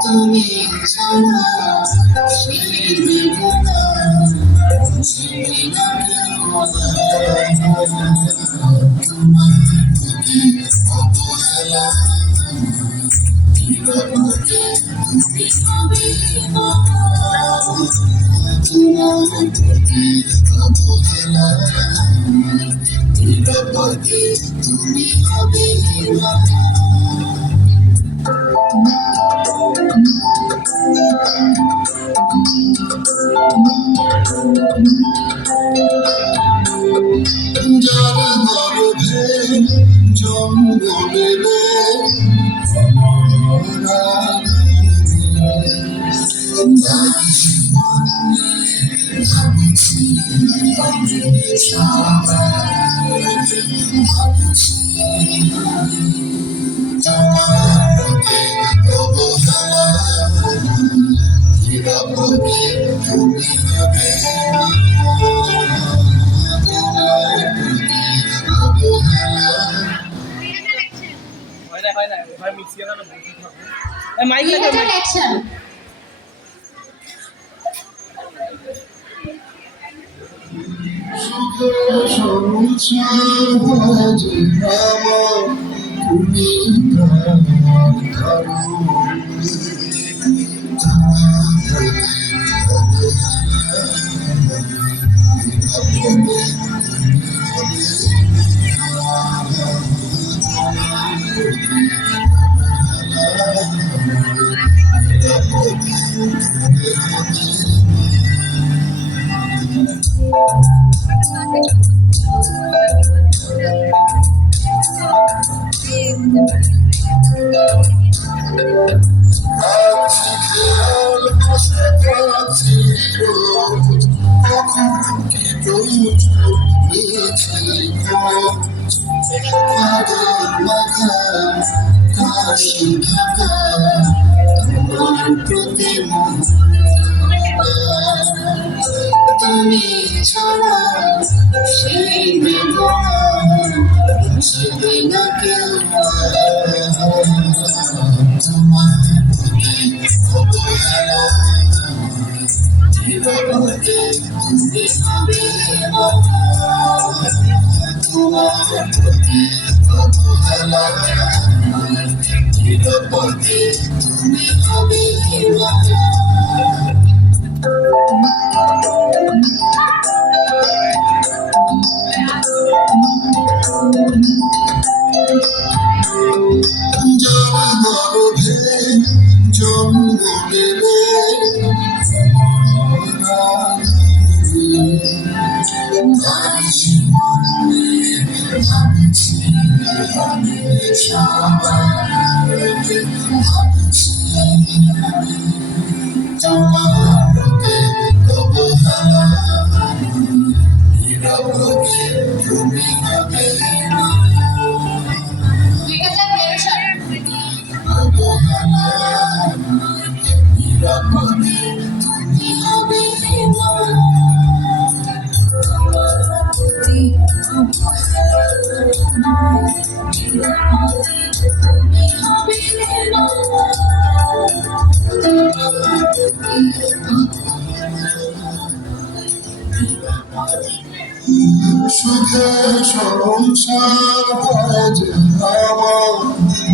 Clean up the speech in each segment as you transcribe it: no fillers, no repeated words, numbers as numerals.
তুমি ছাড়া সেই বেদনা বুঝি না কেউ তোমার প্রতি অবহেলা নিরবতে তুমি হবে না তোমার প্রতি অবহেলা নিরবতে তুমি হবে না যার গর্ভে জন্ম তুমি ছাড়া সেই বেদনা বুঝবে না কেউ তোমার প্রতি অবহেলা নিরবতে তুমি হবে না তোমার প্রতি অবহেলা নিরবতে তুমি হবে না সুখে সংসার আজ আমার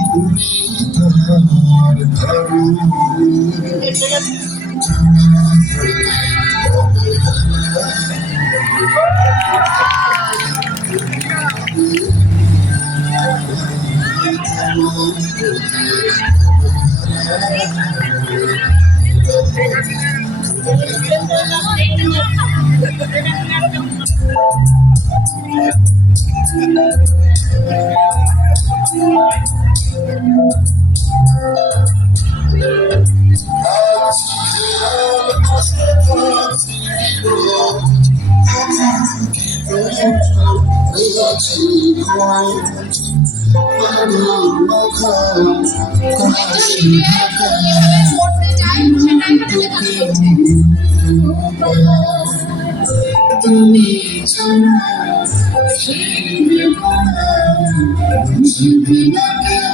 তুমি তার দারু তুমি ছাড়া বুঝবি না কেউ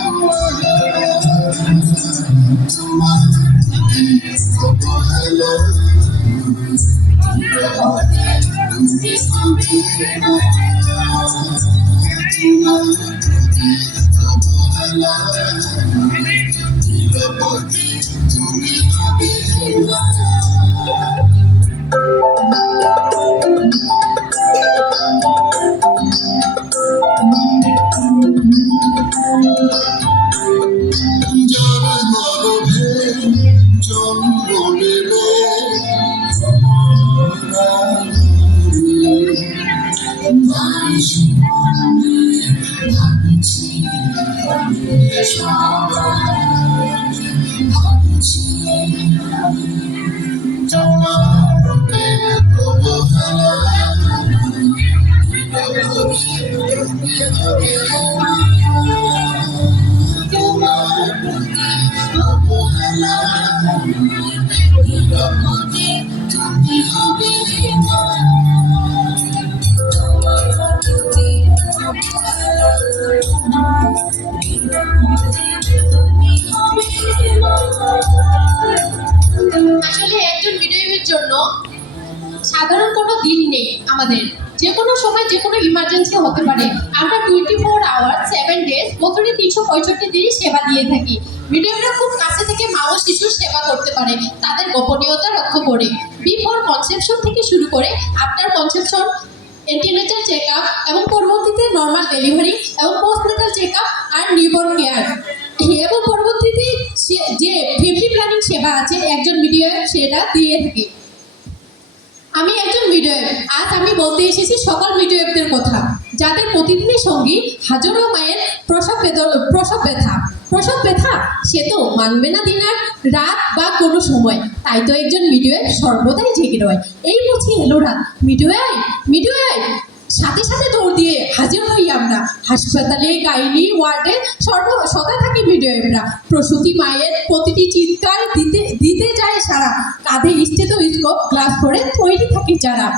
তোমার অবহেলা যার গর্ভে জন্ম নেবে আসলে একজন ভিডিওর জন্য সাধারণ কোনো দিন নেই আমাদের, যে কোনো সময় যে কোনো ইমার্জেন্সি হতে পারে। আমরা 24 আওয়ার 7 ডেজ বছরে 365 দিনই সেবা দিয়ে থাকি। ভিডিওটা খুব কাছে থেকে মা ও শিশুর সেবা করতে পারে, তাদের গোপনীয়তা রক্ষা করে। বিফোর কনসেপশন থেকে শুরু করে after conception, antenatal check up এবং পরবর্তীতে নর্মাল ডেলিভারি এবং পোস্টনেটাল চেক আপ আর নিউবর্ন কেয়ার এবং পরবর্তীতে যে ফ্যামিলি প্ল্যানিং সেবা আছে একজন ভিডিও সেটা দিয়ে থাকি। আমি একজন ভিডিওর, আজ আমি বলতে এসেছি সকল ভিডিওদের কথা, যাদের প্রতিদিনের সঙ্গী হাজারো মায়ের প্রসব ব্যথা সে তো মানবে না দিন আর রাত বা কোনো সময়, তাই তো একজন ভিডিওর সর্বদাই জেগে রয়। এই বুঝি এলো রাত, ভিডিও আয় সাথে সাথে দৌড় দিয়ে হাজির হই আমরা। হাসপাতালে, গাইনি ওয়ার্ডে সদা থাকি ভিডিওরা। প্রসূতি মায়ের প্রতিটি চিৎকার দিতে যায় সারা, কাঁধে স্টেথোস্কোপ গ্লাস করে তৈরি থাকে যারা।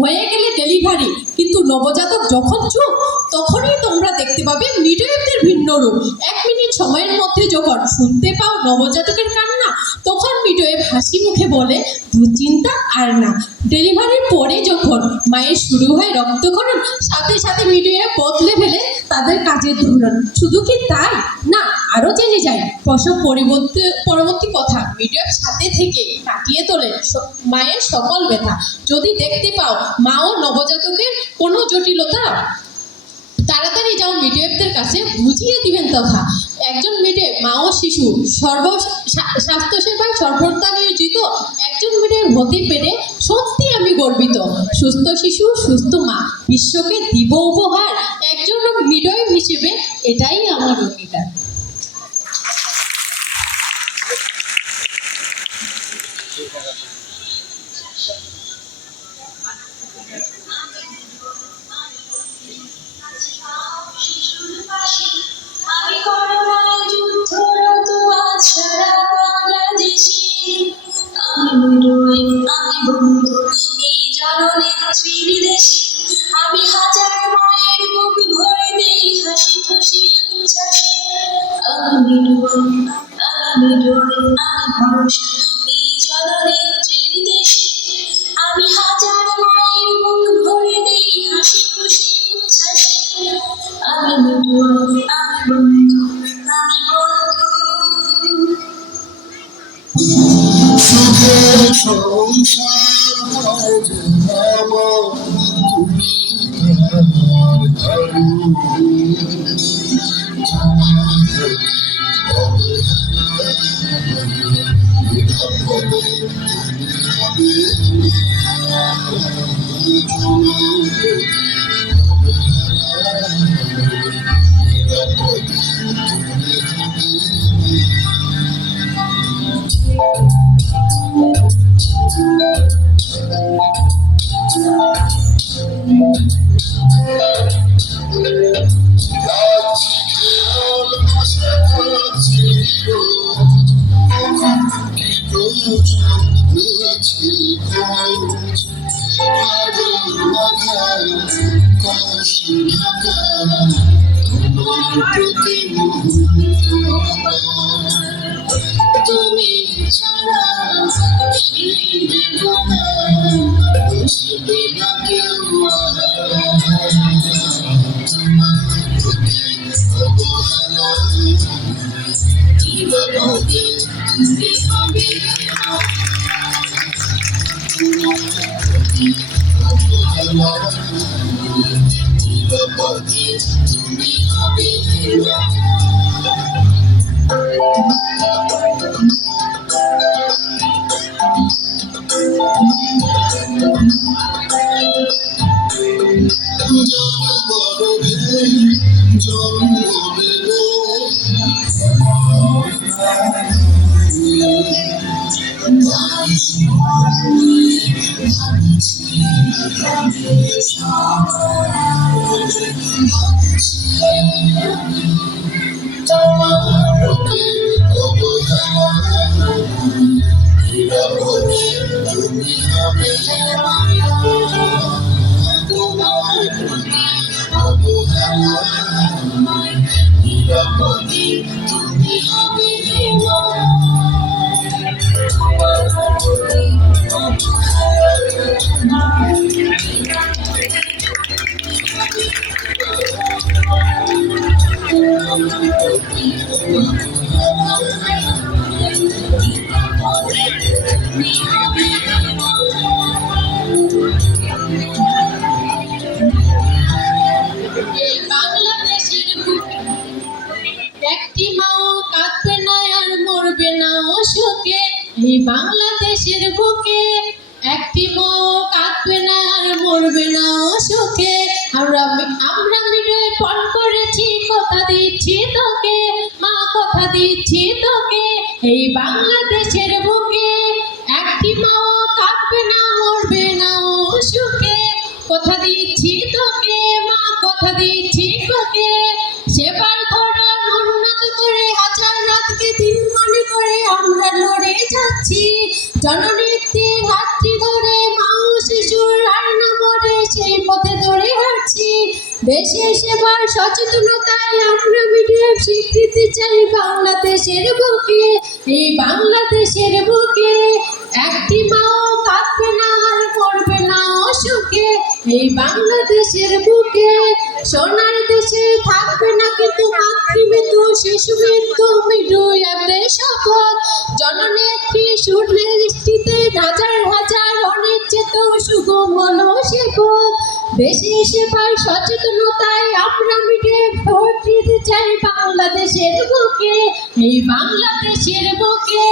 হয়ে গেলে ডেলিভারি, কিন্তু নবজাতক যখন চুপ, তখনই তোমরা দেখতে পাবে ভিডিওদের ভিন্ন রূপ। 1 মিনিট সময়ের মধ্যে যখন শুনতে পাও নবজাতকের কান্না, তখন ভিডিও হাসি মুখে বলে দুশ্চিন্তা আর না। ডেলিভারির পরে যখন মায়ের শুরু হয় রক্তক্ষরণ, সাথে সাথে ভিডিও বদলে ফেলে তাদের কাজের ধরন। শুধু কি তাই না, আরও জেনে যায় প্রসব পরবর্তী কথা। ভিডিওর সাথে থেকে কাটিয়ে তোলে মায়ের সকল ব্যথা। যদি দেখতে পাও মা ও নবজাতকের কোনো জটিলতা, তাড়াতাড়ি যাও মিডিয়াদের কাছে, বুঝিয়ে দিবেন তথা। একজন মিডিয়া মা ও শিশু স্বাস্থ্যসেবায় সর্বদা নিয়োজিত একজন মিডিয়া হতে পেরে সত্যি আমি গর্বিত। সুস্থ শিশু, সুস্থ মা, বিশ্বকে দিব উপহার একজন মিডিয়া হিসেবে, এটাই আমার অঙ্গীকার। আমি করোনায় যুদ্ধরত ছাড়া বাংলাদেশি, আমি বিরোহী, আমি বন্ধু এই জননেত্রীর দেশে। আমি হাজার মায়ের বুক ভরে দেই হাসি খুশি উচ্ছ্বাসে। আমি বিরোহী, আমি ভরসা এই জননেত্রীর দেশে। আমি হাজার মায়ের বুক ভরে দেই হাসি খুশি উচ্ছ্বাসে। আমি বিরোহী, আমি বন্ধু। সংসার হয় যে আমার, তুমি তার দারু মিছিল খোঁজ হাজার মাথা কষ্ট ঢাকা তোমার প্রতি তুমি ছাড়া সেই বেদনা বুঝবে না কেউ তোমার প্রতি অবহেলা নিরাপদে তুমি হবে তোমার প্রতি অবহেলা নিরাপদে তুমি হবে এই বাংলাদেশের বুকে একটি মাও কাঁদবে না আর মরবে না অসুখে। এই বাংলাদেশের বুকে একটি মাও কাঁদবে না আর মরবে না অসুখে। আমরা মিডিয়ায় ফোন করেছি, কথা দিচ্ছি তোকে মা, কথা দিচ্ছি তোকে। এই বাংলাদেশের বুকে একটি মাও কাঁদবে না মরবে না অসুখে। কথা দিচ্ছি তোকে মা, কথা দিচ্ছি তোকে। সেবার ধরা উন্নত করে হাজার রাতকে দিন মনে করে আমরা লড়ে যাচ্ছি। জননেত্রীর হাতটি ধরে মা ও শিশুর আর না মরে সেই পথে ধরে হাঁটছি। দেশের সেবার সচেতনতায় আমরা মিডিয়ার স্বীকৃতি চাই বাংলাদেশের বুকে। এই বাংলাদেশের বুকে একটি মাও কাঁদবে না আর মরবে না অসুখে। এই বাংলাদেশের বুকে সোনার দেশে থাকবে না কিন্তু মাতৃমৃত্যু শিশু মৃত্যু মৃত্যু এদের শপথ। জননেত্রী সূর্যের দৃষ্টিতে হাজার হাজার অনেক চেত সুগম হলো সে পথ। দেশে সেবার সচেতনতায় আমরা মিটে ভোট দিতে চাই বাংলাদেশের বুকে। এই বাংলাদেশের বুকে